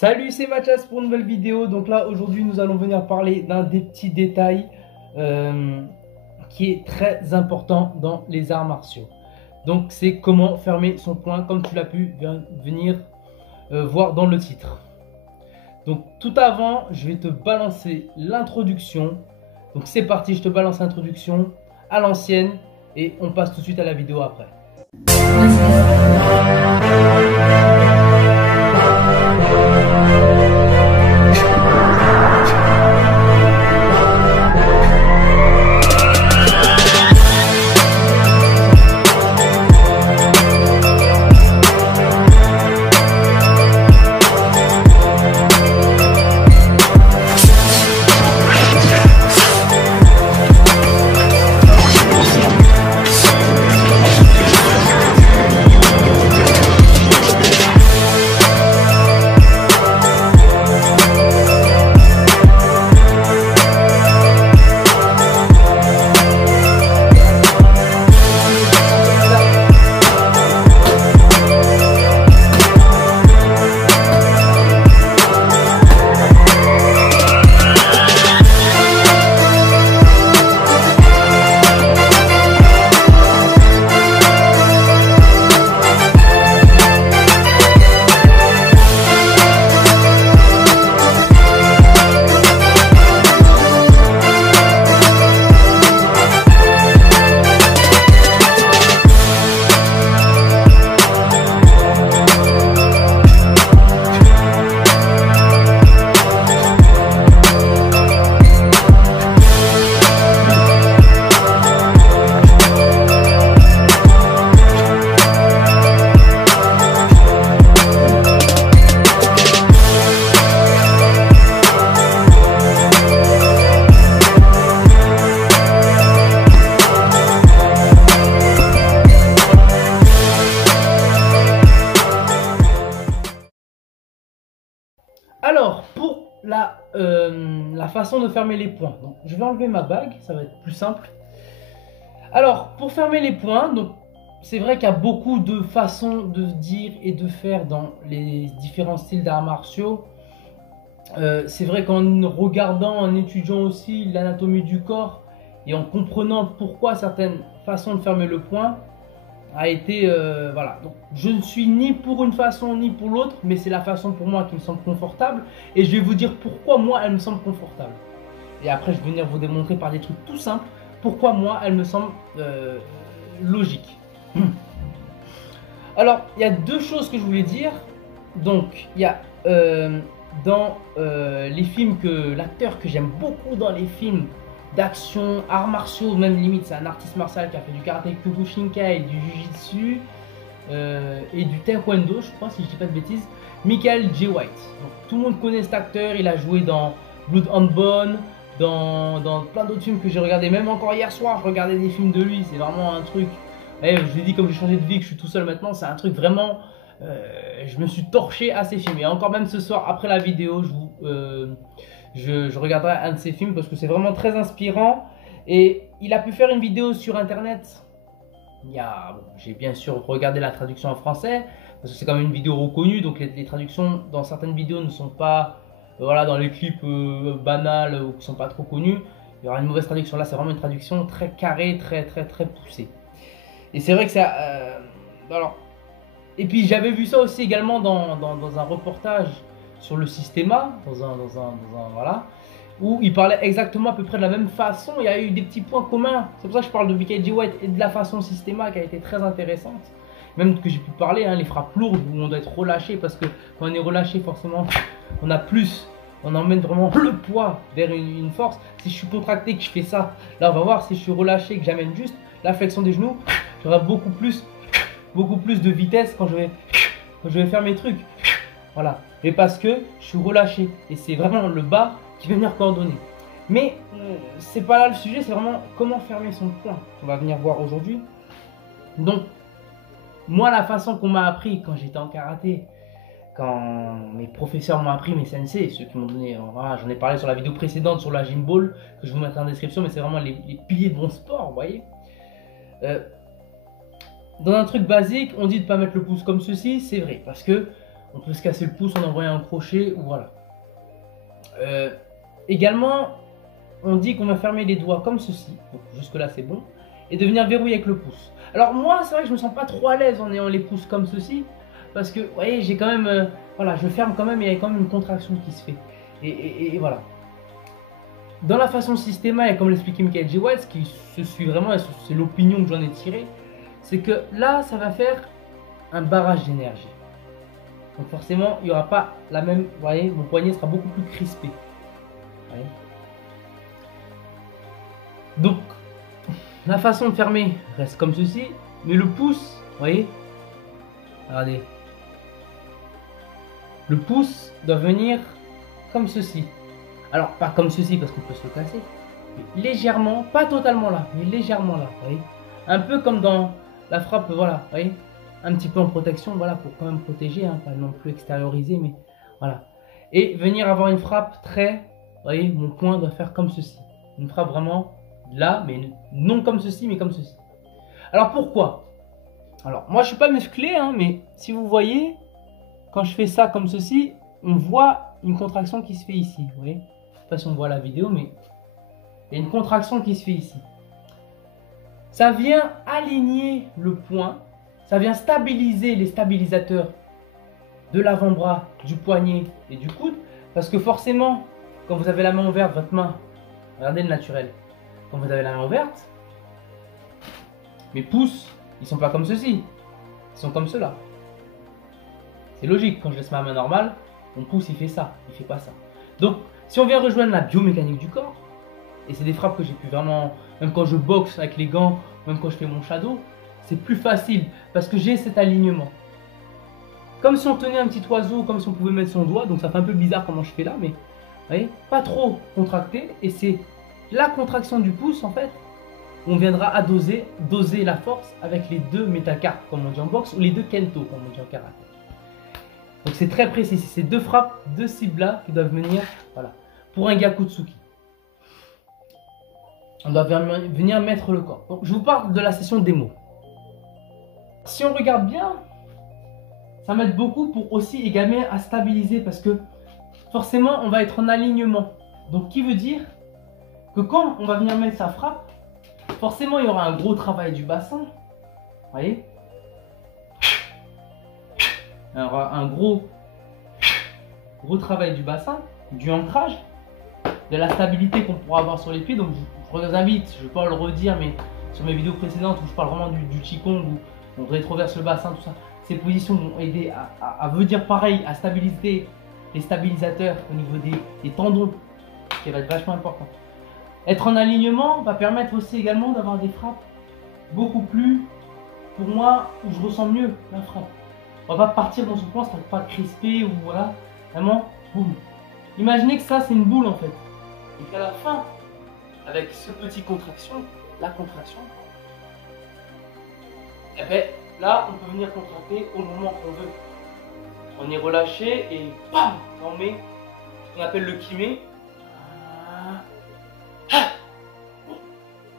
Salut, c'est Mathias pour une nouvelle vidéo. Donc là, aujourd'hui, nous allons venir parler d'un des petits détails qui est très important dans les arts martiaux. Donc, c'est comment fermer son poing, comme tu l'as pu venir voir dans le titre. Donc, tout avant, je vais te balancer l'introduction. Donc, c'est parti, je te balance l'introduction à l'ancienne et on passe tout de suite à la vidéo après. Alors, pour la façon de fermer les poings, donc, je vais enlever ma bague, ça va être plus simple. Alors, pour fermer les poings, donc c'est vrai qu'il y a beaucoup de façons de dire et de faire dans les différents styles d'arts martiaux. C'est vrai qu'en regardant, en étudiant aussi l'anatomie du corps et en comprenant pourquoi certaines façons de fermer le poing a été voilà. Donc je ne suis ni pour une façon ni pour l'autre, mais c'est la façon pour moi qui me semble confortable et je vais vous dire pourquoi moi elle me semble confortable. Et après je vais venir vous démontrer par des trucs tout simples pourquoi moi elle me semble logique. Alors il y a deux choses que je voulais dire. Donc il y a dans les films que l'acteur que j'aime beaucoup dans les films d'action, arts martiaux, même limite c'est un artiste martial qui a fait du karaté Kyokushinkai, du jujitsu et du taekwondo, je crois si je dis pas de bêtises, Michael Jai White. Donc, tout le monde connaît cet acteur, il a joué dans Blood and Bone, dans plein d'autres films que j'ai regardé, même encore hier soir je regardais des films de lui, c'est vraiment un truc, je vous ai dit comme j'ai changé de vie, que je suis tout seul maintenant, c'est un truc vraiment, je me suis torché à ces films, et encore même ce soir après la vidéo, je regarderai un de ses films parce que c'est vraiment très inspirant. Et il a pu faire une vidéo sur internet. J'ai bien sûr regardé la traduction en français parce que c'est quand même une vidéo reconnue. Donc les traductions dans certaines vidéos ne sont pas voilà, dans les clips banals ou qui sont pas trop connus. Il y aura une mauvaise traduction. Là c'est vraiment une traduction très carrée, très poussée. Et c'est vrai que c'est alors. Et puis j'avais vu ça aussi également dans un reportage sur le Systema, voilà, où il parlait exactement à peu près de la même façon. Il y a eu des petits points communs. C'est pour ça que je parle de Michael Jai White et de la façon Systema qui a été très intéressante. Même que j'ai pu parler, les frappes lourdes où on doit être relâché parce que quand on est relâché, forcément, on a plus, on emmène vraiment le poids vers une force. Si je suis contracté, que je fais ça, là on va voir. Si je suis relâché, que j'amène juste la flexion des genoux, j'aurai beaucoup plus de vitesse quand je vais faire mes trucs. Voilà, mais parce que je suis relâché et c'est vraiment le bas qui va venir coordonner. Mais c'est pas là le sujet, c'est vraiment comment fermer son poing. On va venir voir aujourd'hui. Donc, moi, la façon qu'on m'a appris quand j'étais en karaté, quand mes professeurs m'ont appris, mes sensei, ceux qui m'ont donné, voilà, j'en ai parlé sur la vidéo précédente sur la gym ball, que je vous mettrai en description, mais c'est vraiment les piliers de mon sport, vous voyez. Dans un truc basique, on dit de ne pas mettre le pouce comme ceci, c'est vrai, parce que On peut se casser le pouce en envoyant un crochet ou voilà. Également, on dit qu'on va fermer les doigts comme ceci. Donc jusque là c'est bon. Et de venir verrouiller avec le pouce. Alors moi, c'est vrai que je me sens pas trop à l'aise en ayant les pouces comme ceci. Parce que, vous voyez, j'ai quand même... voilà, je ferme quand même et il y a quand même une contraction qui se fait. Et voilà. Dans la façon systéma, et comme l'expliquait Michael J. White, ce qui se suit vraiment, et c'est l'opinion que j'en ai tirée, c'est que là, ça va faire un barrage d'énergie. Donc forcément, il n'y aura pas la même... Vous voyez, mon poignet sera beaucoup plus crispé. Vous voyez. Donc, la façon de fermer reste comme ceci, mais le pouce, vous voyez, regardez, le pouce doit venir comme ceci. Alors, pas comme ceci parce qu'on peut se le casser, mais légèrement, pas totalement là, mais légèrement là, vous voyez. Un peu comme dans la frappe, voilà, vous voyez, un petit peu en protection, voilà, pour quand même protéger, hein, pas non plus extérioriser, mais voilà. Et venir avoir une frappe très, vous voyez, mon poing doit faire comme ceci. Une frappe vraiment là, mais non comme ceci, mais comme ceci. Alors pourquoi? Alors, moi je suis pas musclé, hein, mais si vous voyez, quand je fais ça comme ceci, on voit une contraction qui se fait ici, vous voyez. Je sais pas si on voit la vidéo, mais il y a une contraction qui se fait ici. Ça vient aligner le poing, ça vient stabiliser les stabilisateurs de l'avant-bras, du poignet et du coude, parce que forcément, quand vous avez la main ouverte, votre main, regardez le naturel, quand vous avez la main ouverte, mes pouces, ils sont pas comme ceci, ils sont comme cela. C'est logique, quand je laisse ma main normale, mon pouce il fait ça, il fait pas ça. Donc, si on vient rejoindre la biomécanique du corps, et c'est des frappes que j'ai pu vraiment, même quand je boxe avec les gants, même quand je fais mon shadow, c'est plus facile parce que j'ai cet alignement. Comme si on tenait un petit oiseau, comme si on pouvait mettre son doigt, donc ça fait un peu bizarre comment je fais là, mais vous voyez, pas trop contracté, et c'est la contraction du pouce en fait, on viendra à doser la force avec les deux métacarpes comme on dit en boxe, ou les deux kento comme on dit en karaté. Donc c'est très précis, c'est ces deux frappes, deux cibles là qui doivent venir, voilà, pour un Gyakutsuki. On doit venir mettre le corps. Donc je vous parle de la session démo. Si on regarde bien, ça m'aide beaucoup pour aussi également à stabiliser parce que forcément on va être en alignement. Donc qui veut dire que quand on va venir mettre sa frappe, forcément il y aura un gros travail du bassin. Vous voyez, il y aura un gros travail du bassin, du ancrage, de la stabilité qu'on pourra avoir sur les pieds. Donc je vous invite, je ne vais pas le redire, mais sur mes vidéos précédentes où je parle vraiment du Qigong, où on rétroverse le bassin, tout ça, ces positions vont aider à venir pareil, à stabiliser les stabilisateurs au niveau des tendons, ce qui va être vachement important. Être en alignement va permettre aussi également d'avoir des frappes beaucoup plus, pour moi, où je ressens mieux la frappe. On va pas partir dans ce point, ça ne va pas crispé ou voilà, vraiment, boum. Imaginez que ça c'est une boule en fait, et qu'à la fin, avec ce petit contraction, la contraction, et bien là on peut venir contracter au moment qu'on veut. On est relâché et bam, on met ce qu'on appelle le kimé.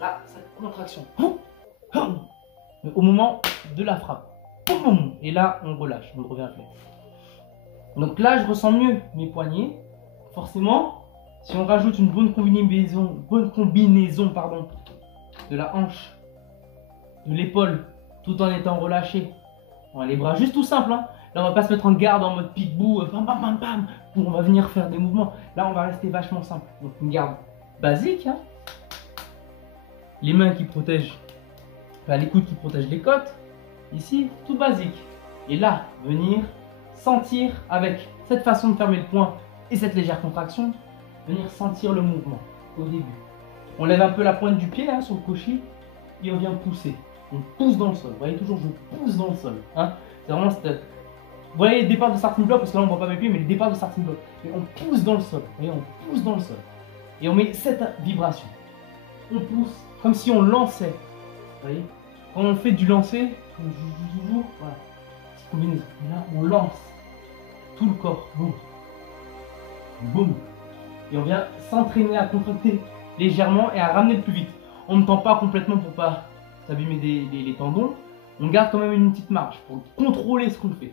Là, cette contraction. Mais au moment de la frappe. Et là, on relâche, on revient flex. Donc là, je ressens mieux mes poignets. Forcément, si on rajoute une bonne combinaison pardon, de la hanche, de l'épaule, tout en étant relâché. On a les bras juste tout simple. Hein. Là, on va pas se mettre en garde en mode pitbull, bam, bam, bam, bam, on va venir faire des mouvements. Là, on va rester vachement simple. Donc une garde basique. Hein. Les mains qui protègent, enfin, les coudes qui protègent les côtes. Ici, tout basique. Et là, venir sentir avec cette façon de fermer le poing et cette légère contraction, venir sentir le mouvement au début. On lève un peu la pointe du pied hein, sur le koshi et on vient pousser. On pousse dans le sol. Vous voyez toujours, je pousse dans le sol. Hein. C'est vraiment cette... Vous voyez le départ de starting block, parce que là on ne voit pas mes pieds, mais le départ de starting block. Et on pousse dans le sol. Vous voyez, on pousse dans le sol. Et on met cette vibration. On pousse comme si on lançait. Vous voyez, quand on fait du lancer, voilà. Cette combinaison. Et là, on lance tout le corps. Boum. Boum. Et on vient s'entraîner à contracter légèrement et à ramener le plus vite. On ne tend pas complètement pour pas s'abîmer les tendons. On garde quand même une petite marge pour contrôler ce qu'on fait.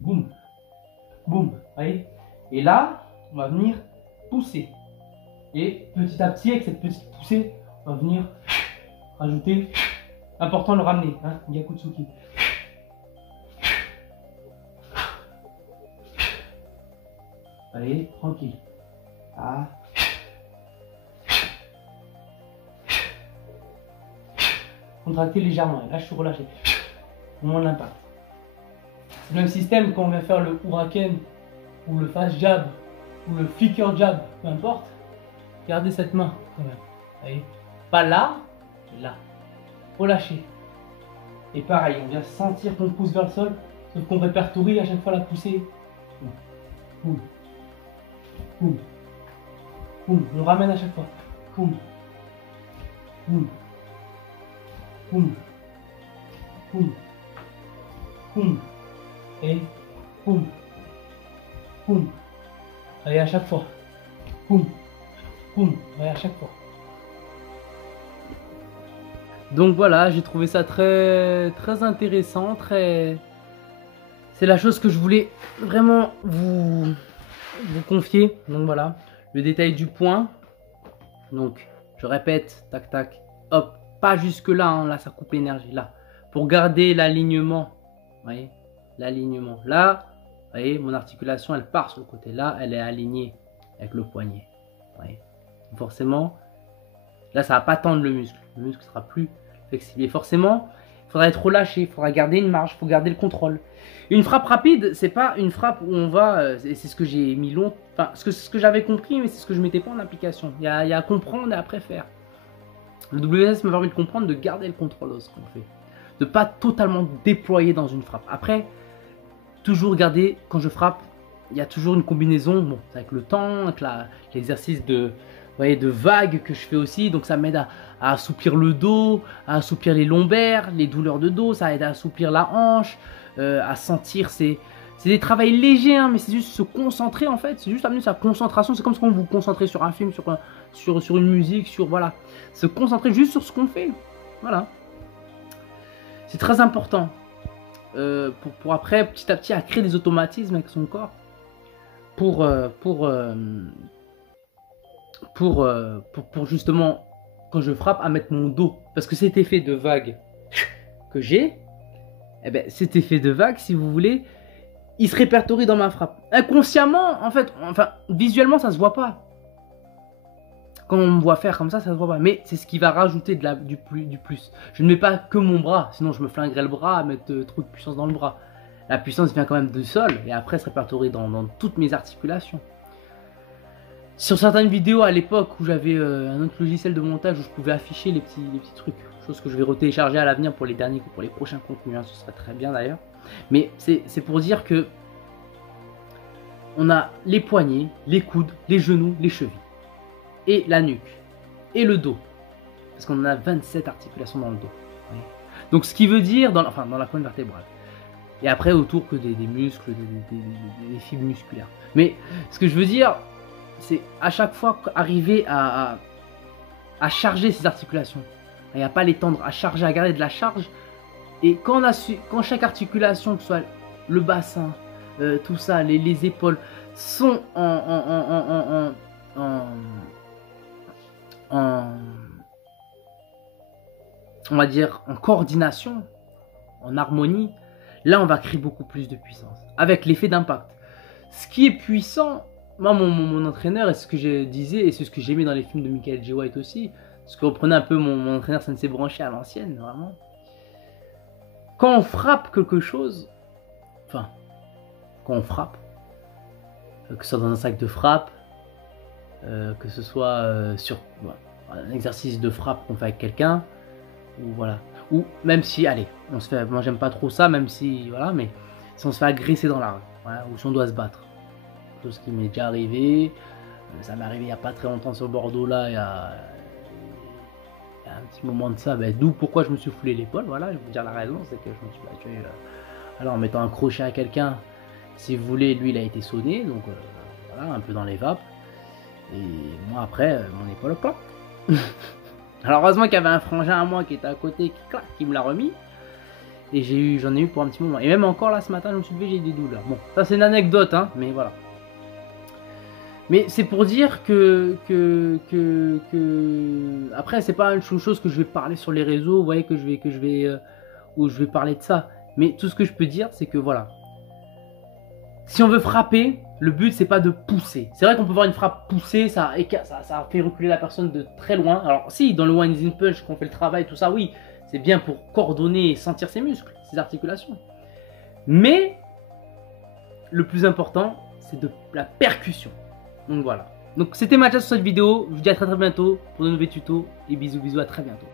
Boum. boum, vous voyez. Et là, on va venir pousser. Et petit à petit, avec cette petite poussée, on va venir rajouter. Important de le ramener, hein, Gyakutsuki. Allez, tranquille. Ah. Contractez légèrement. Et là, je suis relâché. Moins d'impact. C'est le même système quand on vient faire le huracan ou le fast jab ou le flicker jab, peu importe. Gardez cette main quand même. Voyez, pas là, mais là. Relâchez. Et pareil, on vient sentir qu'on pousse vers le sol, sauf qu'on répertorie à chaque fois la poussée. Boum. Boum. Boum. On ramène à chaque fois. Boum. Boum. Boum. Boum. Boum. Et boum. Boum. Allez, à chaque fois. Boum. Boum. Allez, à chaque fois. Donc voilà, j'ai trouvé ça très intéressant, c'est la chose que je voulais vraiment vous confier. Donc voilà, le détail du point. Donc je répète, tac tac, hop, pas jusque là, hein, là ça coupe l'énergie, là. Pour garder l'alignement, vous voyez, l'alignement. Là, vous voyez, mon articulation elle part sur le côté, là elle est alignée avec le poignet. Vous voyez. Forcément, là ça va pas tendre le muscle sera plus flexible. Et forcément, il faudra être relâché, il faudra garder une marge, il faut garder le contrôle. Une frappe rapide, c'est pas une frappe où on va, et c'est ce que j'ai mis long, enfin ce que j'avais compris, mais c'est ce que je mettais pas en application. Il y a à comprendre et après faire. Le WS m'a permis de comprendre, de garder le contrôle de ce qu'on fait, de pas totalement déployer dans une frappe. Après, toujours garder, quand je frappe, il y a toujours une combinaison, bon, avec le temps, avec l'exercice de vagues que je fais aussi, donc ça m'aide à assouplir le dos, à assouplir les lombaires, les douleurs de dos, ça aide à assouplir la hanche, à sentir, c'est des travails légers, hein, mais c'est juste se concentrer en fait, c'est juste amener sa concentration, c'est comme quand vous vous concentrez sur un film, sur une musique, sur voilà, se concentrer juste sur ce qu'on fait, voilà. C'est très important pour après, petit à petit, à créer des automatismes avec son corps, pour justement, quand je frappe, à mettre mon dos. Parce que cet effet de vague que j'ai, eh ben, cet effet de vague, si vous voulez, il se répertorie dans ma frappe. Inconsciemment, en fait, enfin, visuellement, ça se voit pas. Quand on me voit faire comme ça se voit pas. Mais c'est ce qui va rajouter du plus. Je ne mets pas que mon bras, sinon je me flinguerais le bras à mettre trop de puissance dans le bras. La puissance vient quand même du sol et après se répertorie dans toutes mes articulations. Sur certaines vidéos à l'époque où j'avais un autre logiciel de montage où je pouvais afficher les petits trucs, chose que je vais retélécharger à l'avenir pour les prochains contenus, hein, ce serait très bien d'ailleurs. Mais c'est pour dire que on a les poignets, les coudes, les genoux, les chevilles, et la nuque, et le dos, parce qu'on en a 27 articulations dans le dos. Oui. Donc ce qui veut dire, dans la colonne vertébrale. Et après autour que des muscles, des fibres musculaires. Mais ce que je veux dire, c'est à chaque fois arriver à charger ces articulations, et à pas les tendre, à charger, à garder de la charge. Et quand chaque articulation, que ce soit le bassin, tout ça, les épaules, sont on va dire en coordination, en harmonie, là on va créer beaucoup plus de puissance, avec l'effet d'impact. Ce qui est puissant, moi mon entraîneur, et ce que je disais, et c'est ce que j'aimais dans les films de Michael J. White aussi, ce que reprenait un peu mon entraîneur Sensei Branché à l'ancienne, vraiment. Quand on frappe quelque chose, enfin, quand on frappe, que ce soit dans un sac de frappe, que ce soit sur un exercice de frappe qu'on fait avec quelqu'un, ou voilà, ou même si, allez, on se fait, moi j'aime pas trop ça, même si, voilà, mais si on se fait agresser dans la rue, voilà, ou si on doit se battre, chose qui m'est déjà arrivé, ça m'est arrivé il y a pas très longtemps sur Bordeaux là, il y a un petit moment de ça, ben, d'où pourquoi je me suis foulé l'épaule, voilà, je vais vous dire la raison, c'est que je me suis battu alors en mettant un crochet à quelqu'un, si vous voulez, lui il a été sonné, donc voilà, un peu dans les vapes, et moi après, mon épaule, clac. Alors heureusement qu'il y avait un frangin à moi qui était à côté, qui me l'a remis, Et j'en ai eu pour un petit moment. Et même encore là ce matin, je me suis levé, j'ai eu des douleurs. Bon, ça c'est une anecdote, hein, mais voilà. Mais c'est pour dire que après c'est pas une chose que je vais parler sur les réseaux, vous voyez où je vais parler de ça. Mais tout ce que je peux dire, c'est que voilà. Si on veut frapper, le but c'est pas de pousser. C'est vrai qu'on peut voir une frappe poussée, ça fait reculer la personne de très loin. Alors si, dans le one in punch, qu'on fait le travail, tout ça, oui, c'est bien pour coordonner et sentir ses muscles, ses articulations. Mais le plus important, c'est de la percussion. Donc voilà. Donc c'était Mathias sur cette vidéo. Je vous dis à très bientôt pour de nouveaux tutos et bisous à très bientôt.